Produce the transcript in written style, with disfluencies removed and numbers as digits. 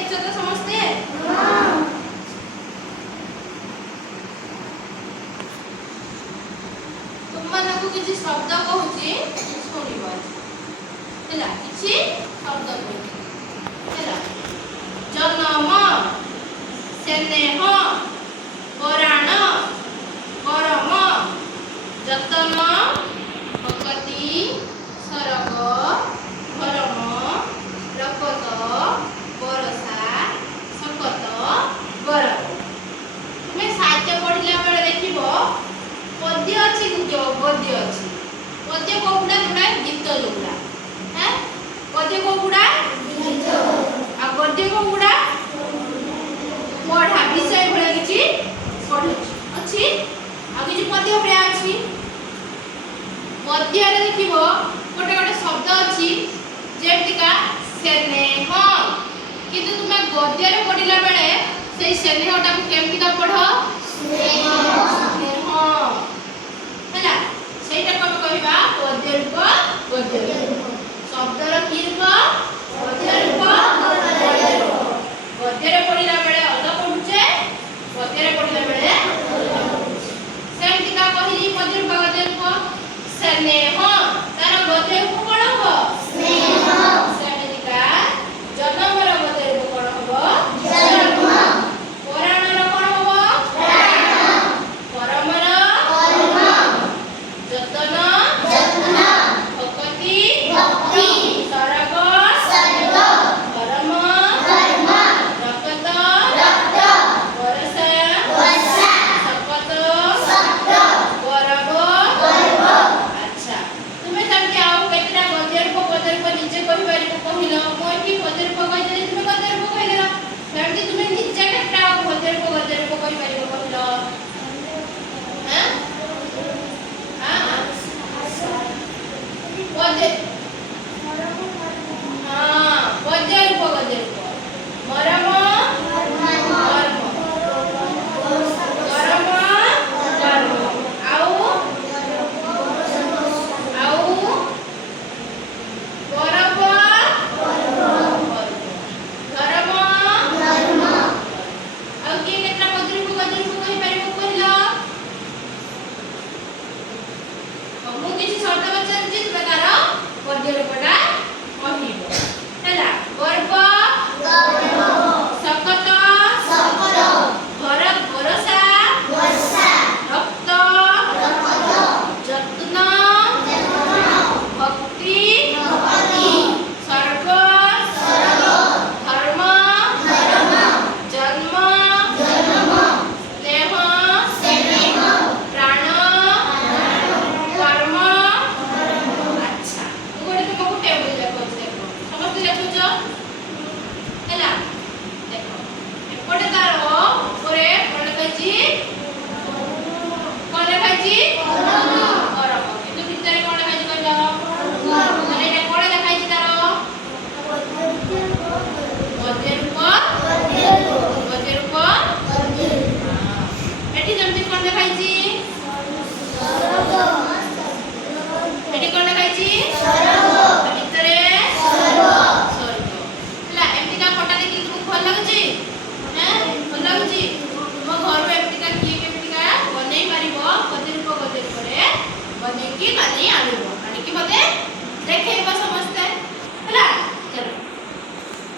देखछ तो समझते तुम मन को किसी शब्द कहूची सुनिबो हैला किसी शब्द कहूची हैला जन्म स्नेह पराण करम जतन भक्ति सरग भरम रकत बरसा सकत गरम तुम्हें साहित्य पढ़िला बेले देखिबो पद्य अछि गद्य अछि पद्य कोगुडा जोडा गीत जोडा हैं पद्य कोगुडा गीत आ गद्य कोगुडा पढ़ा विषय भले किछि पढ़ु अछि आ किछि पद्य भले अछि पद्य रे देखिबो गोटे गोटे शब्द अछि जेतिका स्नेह किंतु तुमे गद्य रे पढ़िला बेले सेई स्नेहटा को केमतिका पढ़ो स्नेह हैला सेटा को कहबा पद्य रूप गद्य रूप शब्दर की रूप पद्य रूप